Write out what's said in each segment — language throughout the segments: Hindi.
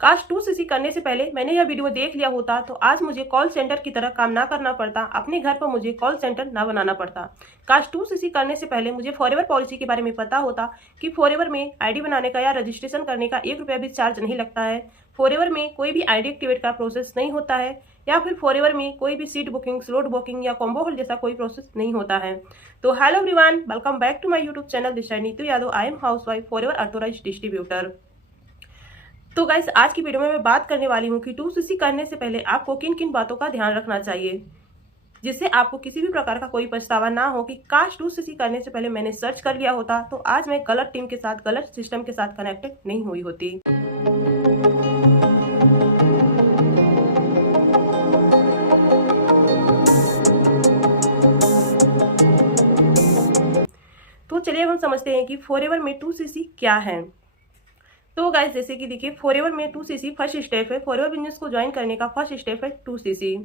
काश 2cc करने से पहले मैंने यह वीडियो देख लिया होता तो आज मुझे कॉल सेंटर की तरह काम ना करना पड़ता, अपने घर पर मुझे कॉल सेंटर ना बनाना पड़ता। काश 2cc करने से पहले मुझे फॉरएवर पॉलिसी के बारे में पता होता कि फॉरएवर में आईडी बनाने का या रजिस्ट्रेशन करने का 1 रुपया भी चार्ज नहीं लगता है। फॉरएवर में कोई भी आईडी एक्टिवेट का प्रोसेस नहीं होता है, या फिर फॉरएवर में कोई भी सीट बुकिंग, स्लॉट बुकिंग या कॉम्बो होल्ड जैसा कोई प्रोसेस नहीं होता है। तो hello everyone, welcome back to my YouTube channel this is Neetu Yadav. I am housewife Forever authorised distributor. तो गाइस, आज की वीडियो में मैं बात करने वाली हूँ कि 2cc करने से पहले आपको किन किन बातों का ध्यान रखना चाहिए, जिससे आपको किसी भी प्रकार का कोई पछतावा ना हो कि काश 2cc करने से पहले मैंने सर्च कर लिया होता तो आज मैं गलत टीम के साथ, गलत सिस्टम के साथ कनेक्टेड नहीं हुई होती। तो चलिए अब हम समझते हैं कि फॉरएवर में 2cc क्या है। तो गाइस, जैसे कि देखिए, फॉरएवर में 2cc फर्स्ट स्टेप है। फॉरएवर बिजनेस को ज्वाइन करने का फर्स्ट स्टेप है 2cc।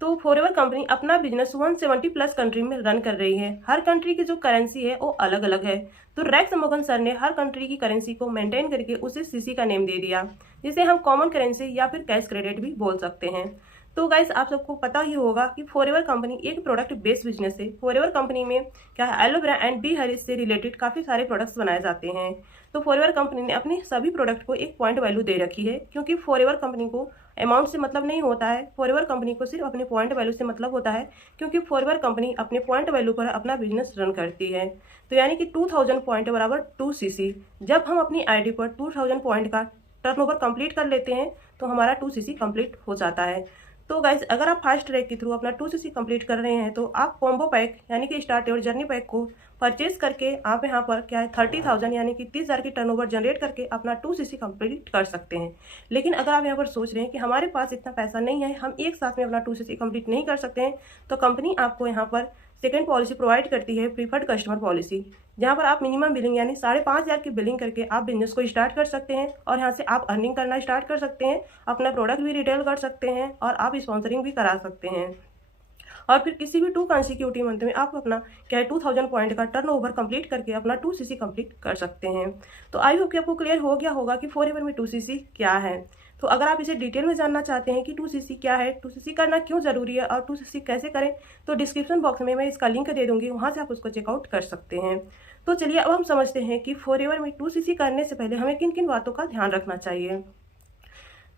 तो फॉरएवर कंपनी अपना बिजनेस 170 प्लस कंट्री में रन कर रही है। हर कंट्री की जो करेंसी है वो अलग अलग है। तो रेक्स मोगन सर ने हर कंट्री की करेंसी को मेंटेन करके उसे सीसी का नेम दे दिया, जिसे हम कॉमन करेंसी या फिर कैश क्रेडिट भी बोल सकते हैं। तो गाइस, आप सबको पता ही होगा कि फॉरएवर कंपनी एक प्रोडक्ट बेस्ड बिजनेस है। फॉरएवर कंपनी में क्या है, एलोवेरा एंड बी हरीज से रिलेटेड काफी सारे प्रोडक्ट्स बनाए जाते हैं। तो फॉरएवर कंपनी ने अपने सभी प्रोडक्ट को एक पॉइंट वैल्यू दे रखी है, क्योंकि फॉरएवर कंपनी को अमाउंट से मतलब नहीं होता है। फॉरएवर कंपनी को सिर्फ अपने पॉइंट वैल्यू से मतलब होता है, क्योंकि फॉरएवर कंपनी अपने पॉइंट वैल्यू पर अपना बिजनेस रन करती है। तो यानी कि 2000 पॉइंट बराबर 2cc। जब हम अपनी आईडी पर 2000 पॉइंट का टर्नओवर कंप्लीट कर लेते हैं तो हमारा 2cc कंप्लीट हो जाता है। तो गाइज, अगर आप फास्ट ट्रैक के थ्रू अपना 2cc कंप्लीट कर रहे हैं तो आप कॉम्बो पैक यानी कि स्टार्ट योर जर्नी पैक को परचेज करके आप यहाँ पर क्या है 30,000 यानी कि 30,000 की टर्नओवर जनरेट करके अपना 2cc कंप्लीट कर सकते हैं। लेकिन अगर आप यहाँ पर सोच रहे हैं कि हमारे पास इतना पैसा नहीं है, हम एक साथ में अपना 2cc कंप्लीट नहीं कर सकते हैं, तो कंपनी आपको यहाँ पर सेकेंड पॉलिसी प्रोवाइड करती है, प्रीफर्ड कस्टमर पॉलिसी, जहाँ पर आप मिनिमम बिलिंग यानी 5,500 की बिलिंग करके आप बिजनेस को स्टार्ट कर सकते हैं और यहाँ से आप अर्निंग करना स्टार्ट कर सकते हैं, अपना प्रोडक्ट भी रिटेल कर सकते हैं और आप स्पॉन्सरिंग भी करा सकते हैं। और फिर किसी भी 2 कंसेक्यूटिव मंथ में आप अपना क्या है 2000 पॉइंट का टर्नओवर कंप्लीट करके अपना 2cc कंप्लीट कर सकते हैं। तो आई होप कि आपको क्लियर हो गया होगा कि फॉरएवर में 2cc क्या है। तो अगर आप इसे डिटेल में जानना चाहते हैं कि 2cc क्या है, 2cc करना क्यों जरूरी है और 2cc कैसे करें, तो डिस्क्रिप्शन बॉक्स में मैं इसका लिंक दे दूंगी, वहां से आप उसको चेकआउट कर सकते हैं। तो चलिए अब हम समझते हैं कि फॉरएवर में 2cc करने से पहले हमें किन किन बातों का ध्यान रखना चाहिए।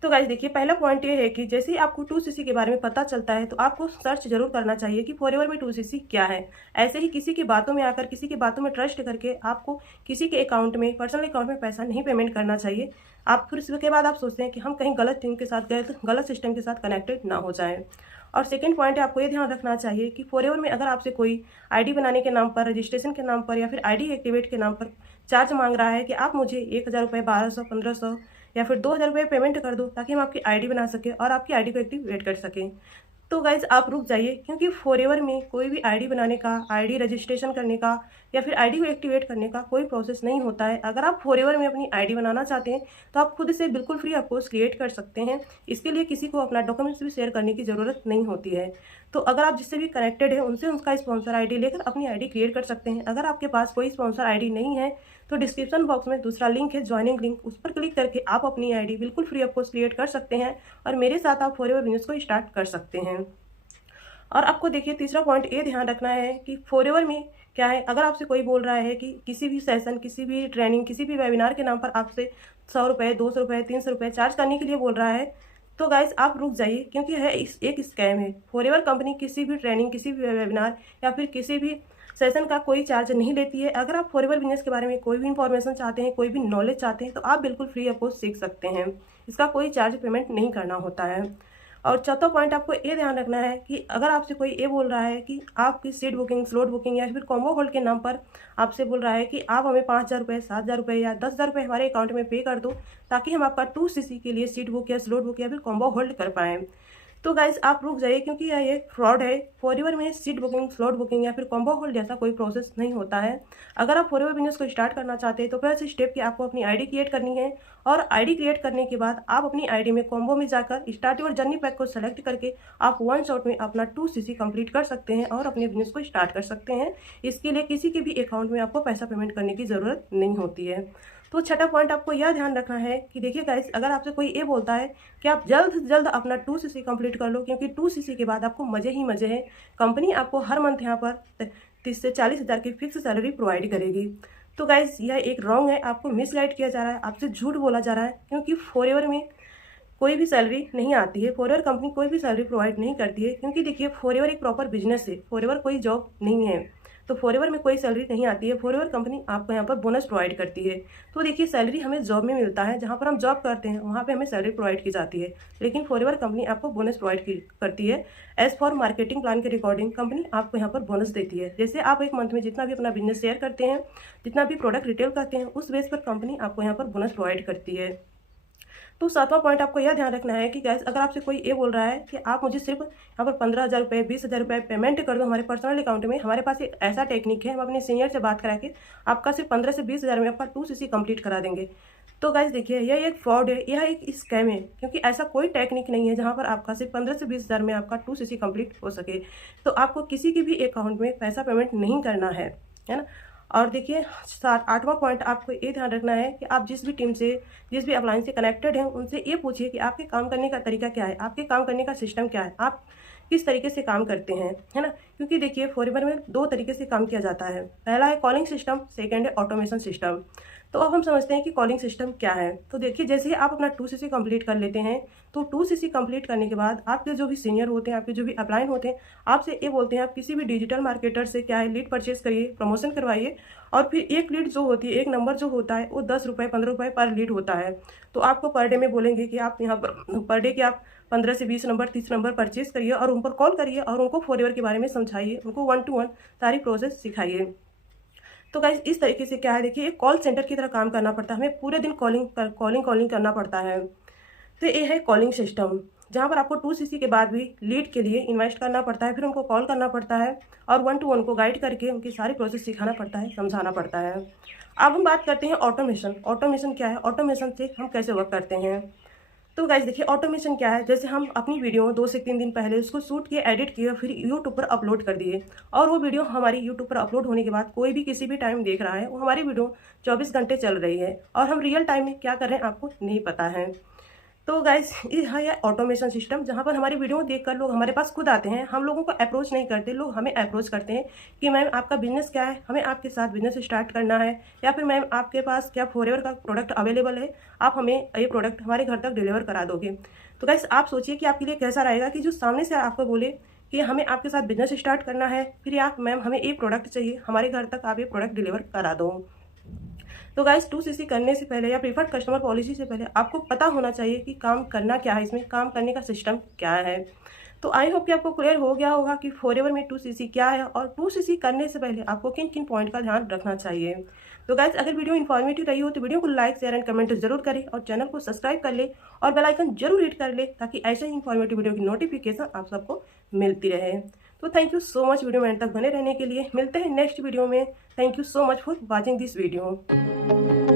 तो गाइस देखिए, पहला पॉइंट ये है कि जैसे ही आपको 2cc के बारे में पता चलता है तो आपको सर्च जरूर करना चाहिए कि फॉरएवर में 2cc क्या है। ऐसे ही किसी की बातों में आकर, किसी की बातों में ट्रस्ट करके आपको किसी के अकाउंट में, पर्सनल अकाउंट में पैसा नहीं पेमेंट करना चाहिए। आप फिर इसके बाद आप सोचते हैं कि हम कहीं गलत टीम के साथ, गलत सिस्टम के साथ कनेक्टेड ना हो जाए। और सेकंड पॉइंट है, आपको ये ध्यान रखना चाहिए कि फॉरएवर में अगर आपसे कोई आईडी बनाने के नाम पर, रजिस्ट्रेशन के नाम पर या फिर आईडी एक्टिवेट के नाम पर चार्ज मांग रहा है कि आप मुझे 1,000 रुपये, 1,200, 1,500 या फिर 2,000 रुपये पेमेंट कर दो ताकि हम आपकी आईडी बना सके और आपकी आईडी को एक्टिवेट कर सकें, तो गाइज आप रुक जाइए, क्योंकि फॉरएवर में कोई भी आईडी बनाने का, आईडी रजिस्ट्रेशन करने का या फिर आईडी को एक्टिवेट करने का कोई प्रोसेस नहीं होता है। अगर आप फॉरएवर में अपनी आईडी बनाना चाहते हैं तो आप खुद से बिल्कुल फ्री ऑफ कॉस्ट क्रिएट कर सकते हैं। इसके लिए किसी को अपना डॉक्यूमेंट्स भी शेयर करने की ज़रूरत नहीं होती है। तो अगर आप जिससे भी कनेक्टेड है उनसे उसका स्पॉन्सर आईडी लेकर अपनी आईडी क्रिएट कर सकते हैं। अगर आपके पास कोई स्पॉन्सर आईडी नहीं है तो डिस्क्रिप्शन बॉक्स में दूसरा लिंक है, ज्वाइनिंग लिंक, उस पर क्लिक करके आप अपनी आईडी बिल्कुल फ्री ऑफ कॉस्ट क्रिएट कर सकते हैं और मेरे साथ आप फॉरएवर बिजनेस को स्टार्ट कर सकते हैं। और आपको देखिए, तीसरा पॉइंट ये ध्यान रखना है कि फॉरएवर में क्या है, अगर आपसे कोई बोल रहा है कि किसी भी सेशन, किसी भी ट्रेनिंग, किसी भी वेबिनार के नाम पर आपसे 100 रुपये, 200 रुपये, 300 रुपये चार्ज करने के लिए बोल रहा है, तो गाइस आप रुक जाइए, क्योंकि यह एक स्कैम है। फॉरएवर कंपनी किसी भी ट्रेनिंग, किसी भी वेबिनार या फिर किसी भी सेशन का कोई चार्ज नहीं लेती है। अगर आप फॉरएवर बिजनेस के बारे में कोई भी इंफॉर्मेशन चाहते हैं, कोई भी नॉलेज चाहते हैं, तो आप बिल्कुल फ्री ऑफ कॉस्ट सीख सकते हैं। इसका कोई चार्ज पेमेंट नहीं करना होता है। और चौथा पॉइंट, आपको ये ध्यान रखना है कि अगर आपसे कोई ये बोल रहा है कि आपकी सीट बुकिंग, स्लॉट बुकिंग या फिर कॉम्बो होल्ड के नाम पर आपसे बोल रहा है कि आप हमें 5,000 रुपये, 7,000 रुपये या 10,000 रुपये हमारे अकाउंट में पे कर दो ताकि हम आपका 2cc के लिए सीट बुक या स्लॉट बुक या फिर कॉम्बो होल्ड कर पाएँ, तो गाइज आप रुक जाइए, क्योंकि यह एक फ्रॉड है। फॉरएवर में सीट बुकिंग, स्लॉट बुकिंग या फिर कॉम्बो होल्ड जैसा कोई प्रोसेस नहीं होता है। अगर आप फॉरएवर बिजनेस को स्टार्ट करना चाहते हैं तो फर्स्ट स्टेप की आपको अपनी आईडी क्रिएट करनी है और आईडी क्रिएट करने के बाद आप अपनी आईडी में कॉम्बो में जाकर स्टार्ट योर जर्नी पैक को सेलेक्ट करके आप वन शॉट में अपना 2cc कंप्लीट कर सकते हैं और अपने बिजनेस को स्टार्ट कर सकते हैं। इसके लिए किसी के भी अकाउंट में आपको पैसा पेमेंट करने की ज़रूरत नहीं होती है। तो छठा पॉइंट आपको यह ध्यान रखना है कि देखिए गाइस, अगर आपसे कोई ये बोलता है कि आप जल्द से जल्द अपना 2cc कंप्लीट कर लो, क्योंकि 2cc के बाद आपको मज़े ही मज़े हैं। कंपनी आपको हर मंथ यहाँ पर 30 से 40 हज़ार की फिक्स सैलरी प्रोवाइड करेगी। तो गाइस, यह एक रॉन्ग है, आपको मिसगाइड किया जा रहा है, आपसे झूठ बोला जा रहा है, क्योंकि फॉरएवर में कोई भी सैलरी नहीं आती है। फॉरएवर कंपनी कोई भी सैलरी प्रोवाइड नहीं करती है, क्योंकि देखिए फॉरएवर एक प्रॉपर बिजनेस है, फॉरएवर कोई जॉब नहीं है। तो फॉरएवर में कोई सैलरी नहीं आती है, फॉरएवर कंपनी आपको यहाँ पर बोनस प्रोवाइड करती है। तो देखिए, सैलरी हमें जॉब में मिलता है, जहाँ पर हम जॉब करते हैं वहाँ पे हमें सैलरी प्रोवाइड की जाती है, लेकिन फॉरएवर कंपनी आपको बोनस प्रोवाइड करती है। एज फॉर मार्केटिंग प्लान के रिकॉर्डिंग कंपनी आपको यहाँ पर बोनस देती है। जैसे आप एक मंथ में जितना भी अपना बिजनेस शेयर करते हैं, जितना भी प्रोडक्ट रिटेल करते हैं, उस बेस पर कंपनी आपको यहाँ पर बोनस प्रोवाइड करती है। तो सातवां पॉइंट आपको यह ध्यान रखना है कि गैस, अगर आपसे कोई ये बोल रहा है कि आप मुझे सिर्फ यहाँ पर 15,000 रुपये 20,000 रुपये पेमेंट कर दो हमारे पर्सनल अकाउंट में, हमारे पास एक ऐसा टेक्निक है, हम अपने सीनियर से बात करा के आपका सिर्फ 15 से 20,000 में आपका 2cc कंप्लीट करा देंगे। तो गाइस देखिए, यह एक फ्रॉड है, यह एक स्कैम है, क्योंकि ऐसा कोई टेक्निक नहीं है जहाँ पर आपका सिर्फ 15 से 20,000 में आपका 2cc कंप्लीट हो सके। तो आपको किसी की भी अकाउंट में पैसा पेमेंट नहीं करना है ना। और देखिए, आठवां पॉइंट आपको ये ध्यान रखना है कि आप जिस भी टीम से, जिस भी अपलाइन से कनेक्टेड हैं, उनसे ये पूछिए कि आपके काम करने का तरीका क्या है, आपके काम करने का सिस्टम क्या है, आप किस तरीके से काम करते हैं, है ना। क्योंकि देखिए, फॉरएवर में 2 तरीके से काम किया जाता है। पहला है कॉलिंग सिस्टम, सेकेंड है ऑटोमेशन सिस्टम। तो अब हम समझते हैं कि कॉलिंग सिस्टम क्या है। तो देखिए, जैसे ही आप अपना 2cc कंप्लीट कर लेते हैं, तो 2cc कंप्लीट करने के बाद आपके जो भी सीनियर होते हैं, आपके जो भी अपलाइन होते हैं, आपसे ये बोलते हैं आप किसी भी डिजिटल मार्केटर से क्या है लीड परचेज करिए, प्रमोशन करवाइए, और फिर एक लीड जो होती है, एक नंबर जो होता है, वो 10 रुपये 15 रुपये पर लीड होता है। तो आपको पर डे में बोलेंगे कि आप यहाँ पर डे के आप 15 से 20 नंबर 30 नंबर परचेज करिए और उन पर कॉल करिए और उनको फॉरएवर के बारे में समझाइए, उनको 1 to 1 सारी प्रोसेस सिखाइए। तो गाइस, इस तरीके से क्या है, देखिए, एक कॉल सेंटर की तरह काम करना पड़ता है, हमें पूरे दिन कॉलिंग करना पड़ता है। तो ये है कॉलिंग सिस्टम, जहाँ पर आपको 2cc के बाद भी लीड के लिए इन्वेस्ट करना पड़ता है, फिर उनको कॉल करना पड़ता है और 1 to 1 को गाइड करके उनकी सारी प्रोसेस सिखाना पड़ता है, समझाना पड़ता है। अब हम बात करते हैं ऑटोमेशन। ऑटोमेशन क्या है, ऑटोमेशन से हम कैसे वर्क करते हैं। तो गाइस देखिए, ऑटोमेशन क्या है, जैसे हम अपनी वीडियो 2 से 3 दिन पहले उसको शूट किए, एडिट किए, फिर यूट्यूब पर अपलोड कर दिए, और वो वीडियो हमारी यूट्यूब पर अपलोड होने के बाद कोई भी किसी भी टाइम देख रहा है, वो हमारी वीडियो 24 घंटे चल रही है और हम रियल टाइम में क्या कर रहे हैं आपको नहीं पता है। तो गाइस, यह है ऑटोमेशन सिस्टम, जहाँ पर हमारी वीडियो देखकर लोग हमारे पास खुद आते हैं, हम लोगों को अप्रोच नहीं करते, लोग हमें अप्रोच करते हैं कि मैम आपका बिजनेस क्या है, हमें आपके साथ बिजनेस स्टार्ट करना है, या फिर मैम आपके पास क्या फॉरएवर का प्रोडक्ट अवेलेबल है, आप हमें ये प्रोडक्ट हमारे घर तक डिलीवर करा दोगे। तो गाइस, आप सोचिए कि आपके लिए कैसा रहेगा कि जो सामने से आपको बोले कि हमें आपके साथ बिजनेस स्टार्ट करना है, फिर आप मैम हमें ये प्रोडक्ट चाहिए, हमारे घर तक आप ये प्रोडक्ट डिलीवर करा दो। तो गाइस, 2cc करने से पहले या प्रीफर्ड कस्टमर पॉलिसी से पहले आपको पता होना चाहिए कि काम करना क्या है, इसमें काम करने का सिस्टम क्या है। तो आई होप कि आपको क्लियर हो गया होगा कि फॉरएवर में 2cc क्या है और 2cc करने से पहले आपको किन किन पॉइंट का ध्यान रखना चाहिए। तो गाइस, अगर वीडियो इन्फॉर्मेटिव रही हो तो वीडियो को लाइक शेयर एंड कमेंट जरूर करें और चैनल को सब्सक्राइब कर ले और बेल आइकन जरूर हिट कर ले, ताकि ऐसे ही इन्फॉर्मेटिव वीडियो की नोटिफिकेशन आप सबको मिलती रहे। तो thank you so much video में अंत तक बने रहने के लिए। मिलते हैं नेक्स्ट वीडियो में। Thank you so much for watching this video.